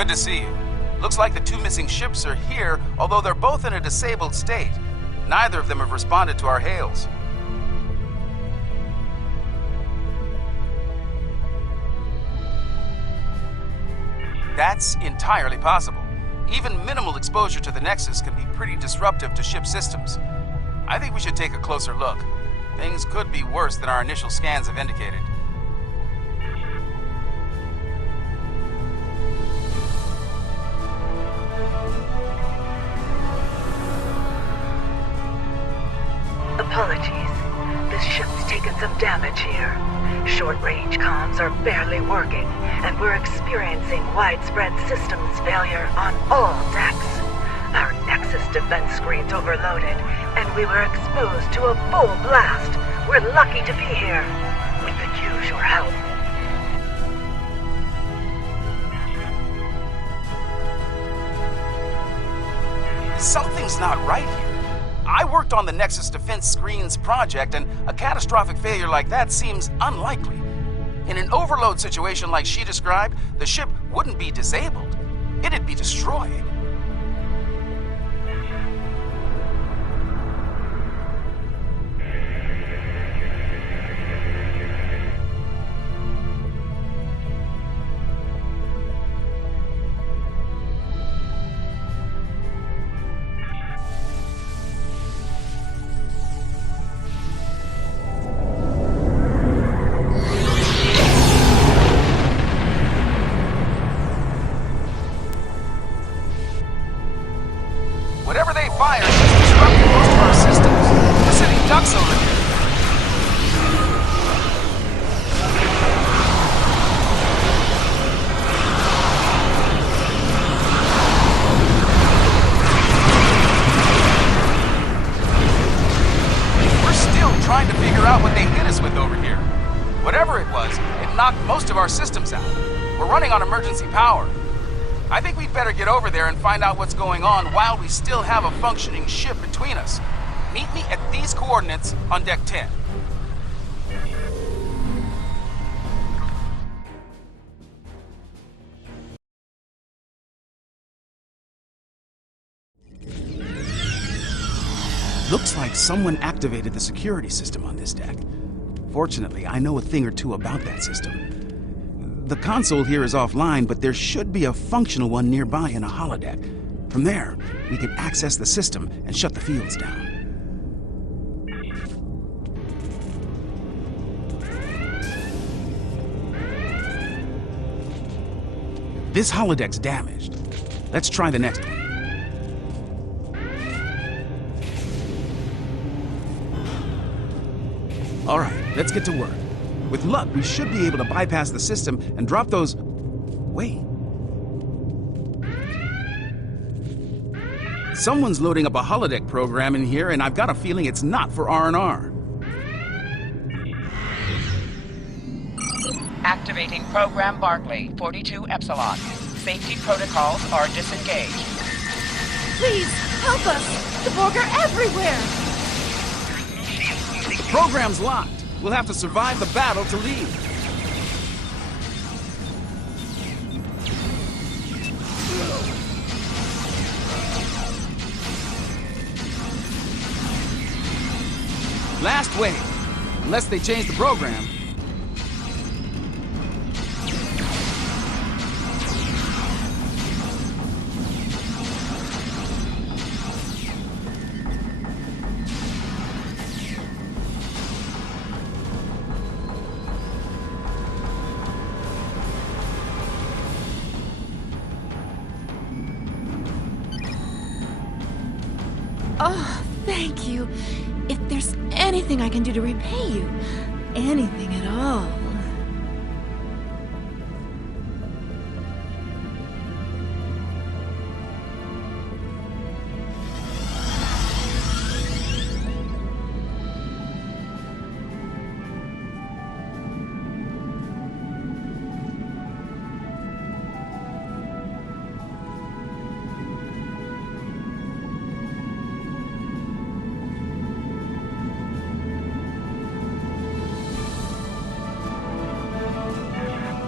Good to see you. Looks like the two missing ships are here, although they're both in a disabled state. Neither of them have responded to our hails. That's entirely possible. Even minimal exposure to the Nexus can be pretty disruptive to ship systems. I think we should take a closer look. Things could be worse than our initial scans have indicated. Apologies. This ship's taken some damage here. Short-range comms are barely working, and we're experiencing widespread systems failure on all decks. Our Nexus defense screen's overloaded, and we were exposed to a full blast. We're lucky to be here. We could use your help. Something's not right here. I worked on the Nexus Defense Screens project, and a catastrophic failure like that seems unlikely. In an overload situation like she described, the ship wouldn't be disabled. It'd be destroyed. Whatever they fire is disrupting most of our systems. We're sitting ducks over here. We're still trying to figure out what they hit us with over here. Whatever it was, it knocked most of our systems out. We're running on emergency power. I think we'd better get over there and find out what's going on while we still have a functioning ship between us. Meet me at these coordinates on Deck 10. Looks like someone activated the security system on this deck. Fortunately, I know a thing or two about that system. The console here is offline, but there should be a functional one nearby in a holodeck. From there, we can access the system and shut the fields down. This holodeck's damaged. Let's try the next one. All right, let's get to work. With luck, we should be able to bypass the system and drop those... Wait. Someone's loading up a holodeck program in here, and I've got a feeling it's not for R&R. Activating Program Barclay, 42 Epsilon. Safety protocols are disengaged. Please, help us! The Borg are everywhere! Program's locked. We'll have to survive the battle to leave. Last wave. Unless they change the program. Oh, thank you. If there's anything I can do to repay you, anything at all.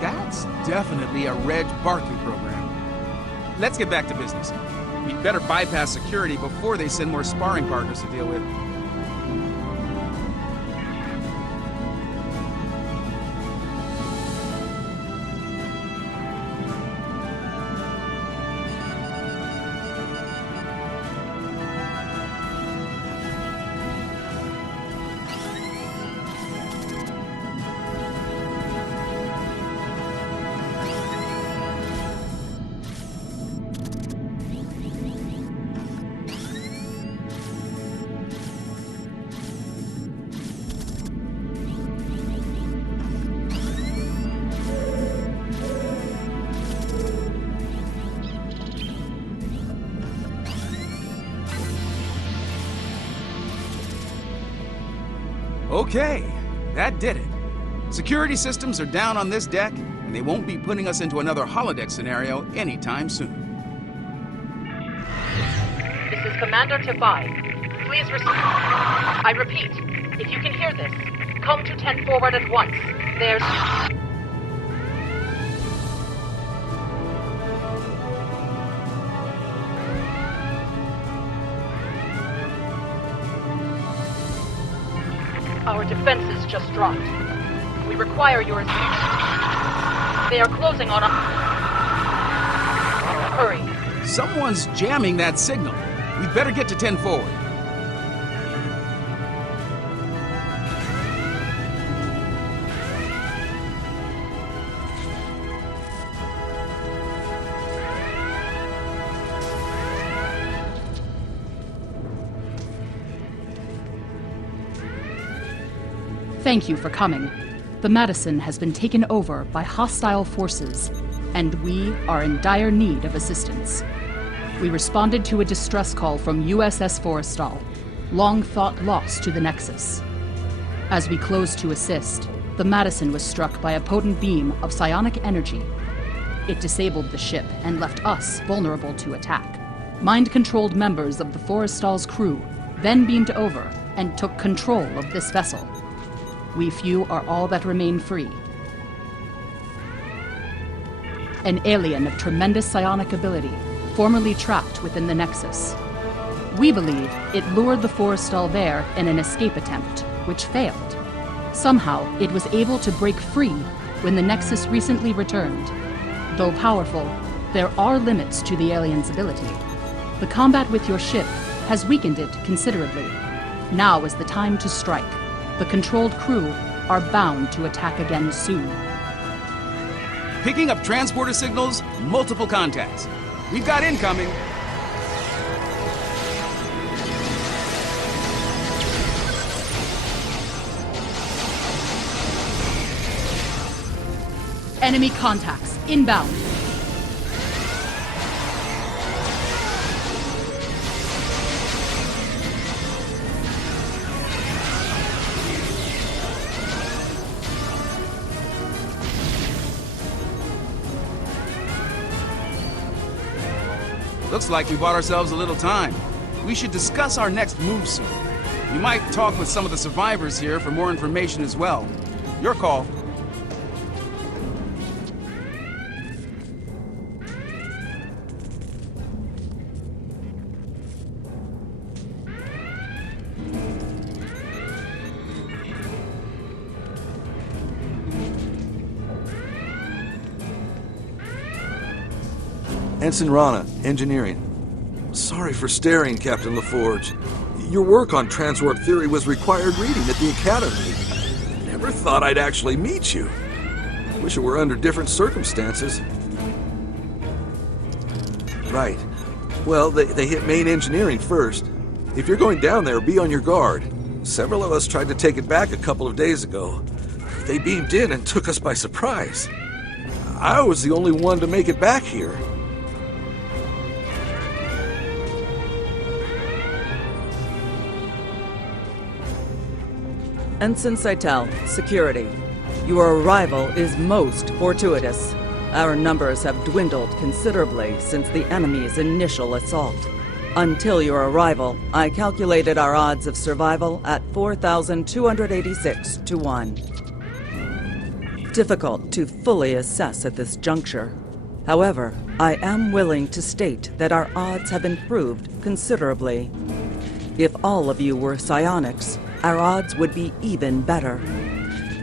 That's definitely a Reg Barkley program. let's get back to business. We'd better bypass security before they send more sparring partners to deal with. Okay, that did it. Security systems are down on this deck, and they won't be putting us into another holodeck scenario anytime soon. This is Commander to 5. Please I repeat, if you can hear this, come to 10 forward at once. There's... Our defenses just dropped. We require your... They are closing on us. Hurry. Someone's jamming that signal. We'd better get to 10 forward. Thank you for coming. The Madison has been taken over by hostile forces, and we are in dire need of assistance. We responded to a distress call from USS Forrestal, long thought lost to the Nexus. As we closed to assist, the Madison was struck by a potent beam of psionic energy. It disabled the ship and left us vulnerable to attack. Mind-controlled members of the Forrestal's crew then beamed over and took control of this vessel. We few are all that remain free. An alien of tremendous psionic ability, formerly trapped within the Nexus. We believe it lured the Forrestal there in an escape attempt, which failed. Somehow, it was able to break free when the Nexus recently returned. Though powerful, there are limits to the alien's ability. The combat with your ship has weakened it considerably. Now is the time to strike. The controlled crew are bound to attack again soon. Picking up transporter signals, multiple contacts. We've got incoming. Enemy contacts inbound. Looks like we bought ourselves a little time. We should discuss our next move soon. We might talk with some of the survivors here for more information as well. Your call. Ensign Rana, Engineering. Sorry for staring, Captain LaForge. Your work on transwarp theory was required reading at the Academy. Never thought I'd actually meet you. Wish it were under different circumstances. Right. Well, they hit main engineering first. If you're going down there, be on your guard. Several of us tried to take it back a couple of days ago. They beamed in and took us by surprise. I was the only one to make it back here. Ensign Seitel, Security. Your arrival is most fortuitous. Our numbers have dwindled considerably since the enemy's initial assault. Until your arrival, I calculated our odds of survival at 4,286 to 1. Difficult to fully assess at this juncture. However, I am willing to state that our odds have improved considerably. If all of you were psionics, our odds would be even better.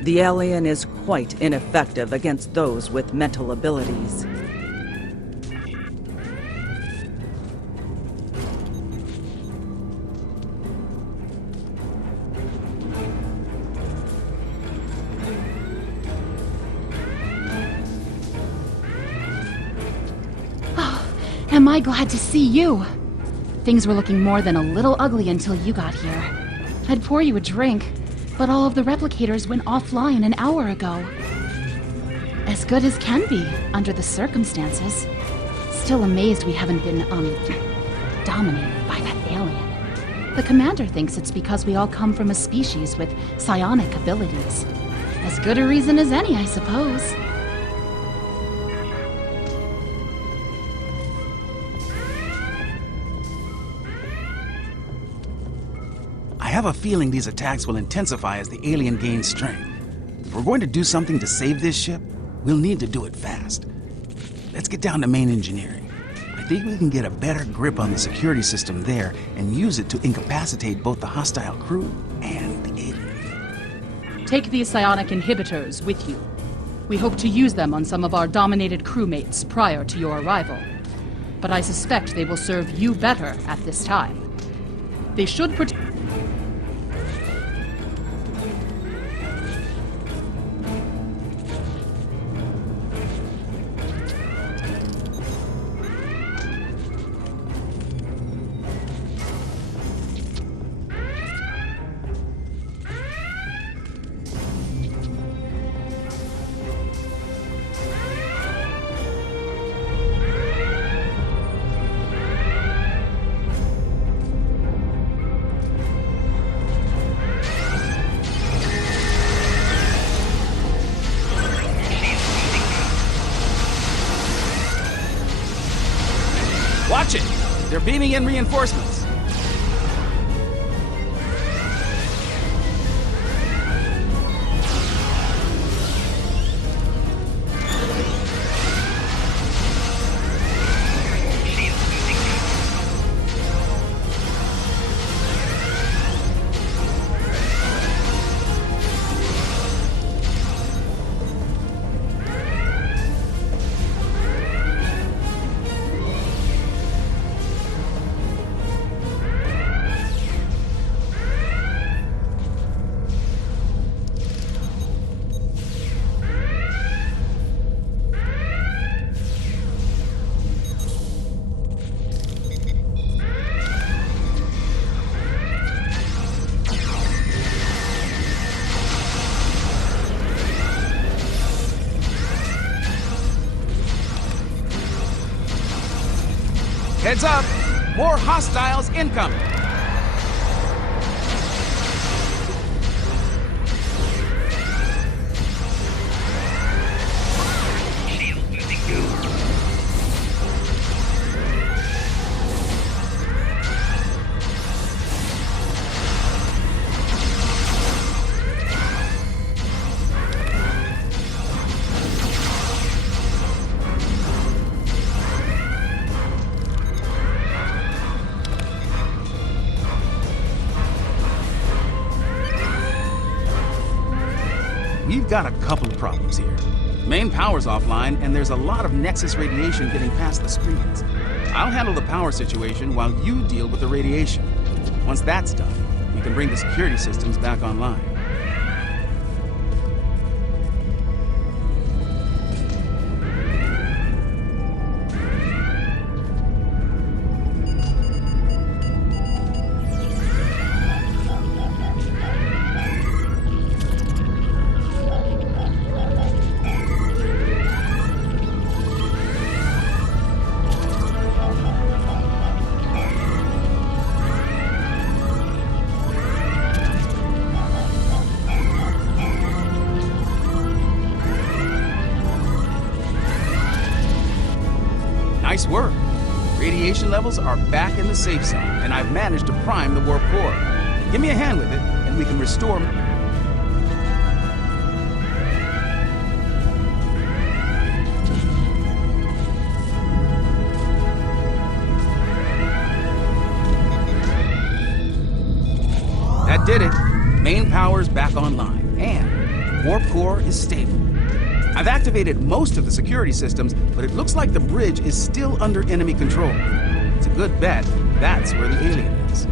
The alien is quite ineffective against those with mental abilities. Am I glad to see you? Things were looking more than a little ugly until you got here. I'd pour you a drink, but all of the replicators went offline an hour ago. As good as can be, under the circumstances. Still amazed we haven't been, dominated by that alien. The commander thinks it's because we all come from a species with psionic abilities. As good a reason as any, I suppose. I have a feeling these attacks will intensify as the alien gains strength. If we're going to do something to save this ship, we'll need to do it fast. Let's get down to main engineering. I think we can get a better grip on the security system there and use it to incapacitate both the hostile crew and the alien. Take these psionic inhibitors with you. We hope to use them on some of our dominated crewmates prior to your arrival. But I suspect they will serve you better at this time. They should protect... Watch it! They're beaming in reinforcements. Heads up! More hostiles incoming! We've got a couple of problems here. Main power's offline, and there's a lot of Nexus radiation getting past the screens. I'll handle the power situation while you deal with the radiation. Once that's done, we can bring the security systems back online. Nice work. Radiation levels are back in the safe zone, and I've managed to prime the warp core. Give me a hand with it, and we can restore... did it. Main power's back online, and warp core is stable. I've activated most of the security systems, but it looks like the bridge is still under enemy control. It's a good bet that's where the alien is.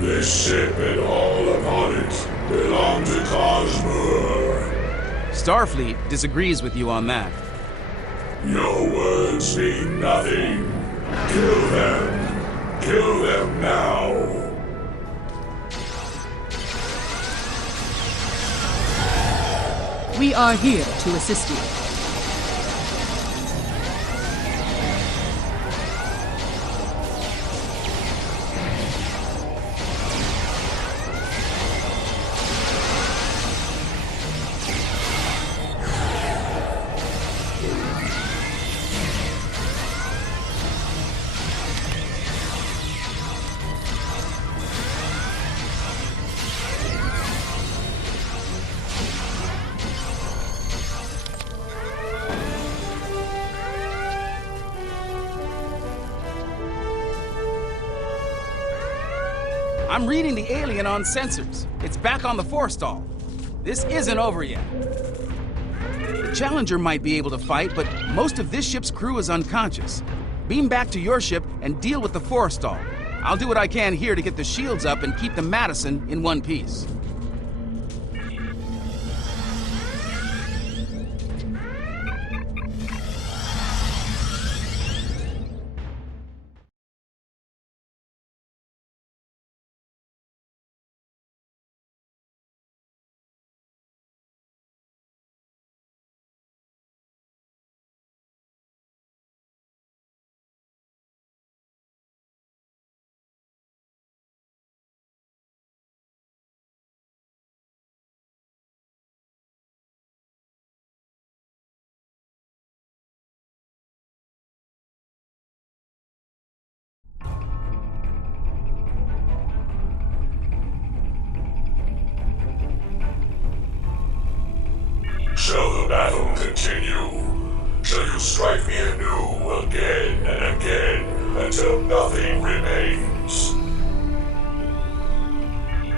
This ship and all upon it belong to Cosmor. Starfleet disagrees with you on that. Your words mean nothing. Kill them. Kill them now. We are here to assist you. I'm reading the alien on sensors. It's back on the forestall. This isn't over yet. The Challenger might be able to fight, but most of this ship's crew is unconscious. Beam back to your ship and deal with the forestall. I'll do what I can here to get the shields up and keep the Madison in one piece. Shall the battle continue? Shall you strike me anew again and again until nothing remains?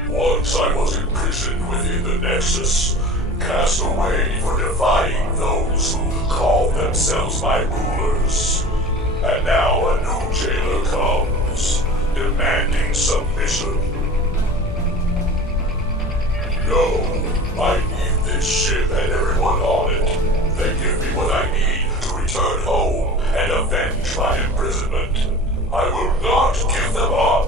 Once I was imprisoned within the Nexus, cast away for defying those who call themselves my rulers. And now a new jailer comes, demanding submission. No, I need this ship and everyone on it. They give me what I need to return home and avenge my imprisonment. I will not give them up.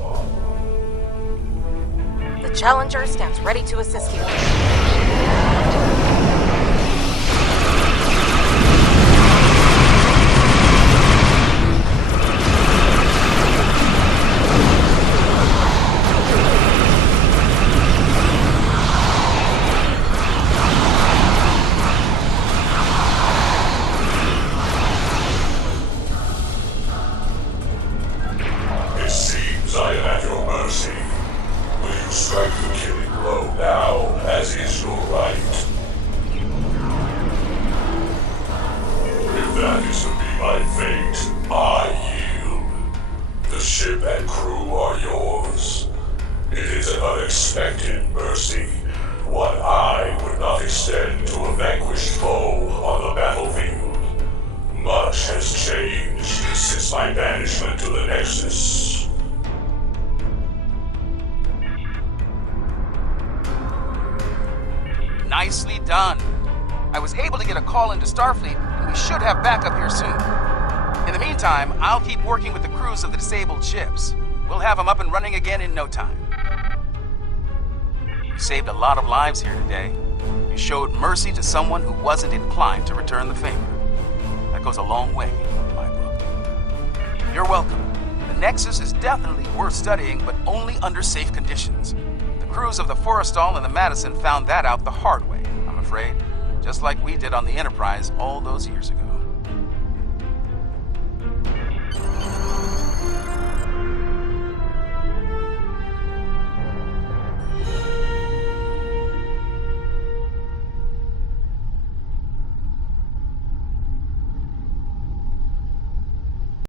The Challenger stands ready to assist you. It seems I am at your mercy. Will you strike the killing blow now, as is Starfleet, and we should have backup here soon. In the meantime, I'll keep working with the crews of the disabled ships. We'll have them up and running again in no time. You saved a lot of lives here today. You showed mercy to someone who wasn't inclined to return the favor. That goes a long way in my book. You're welcome. The Nexus is definitely worth studying, but only under safe conditions. The crews of the Forrestal and the Madison found that out the hard way, I'm afraid. Just like we did on the Enterprise all those years ago.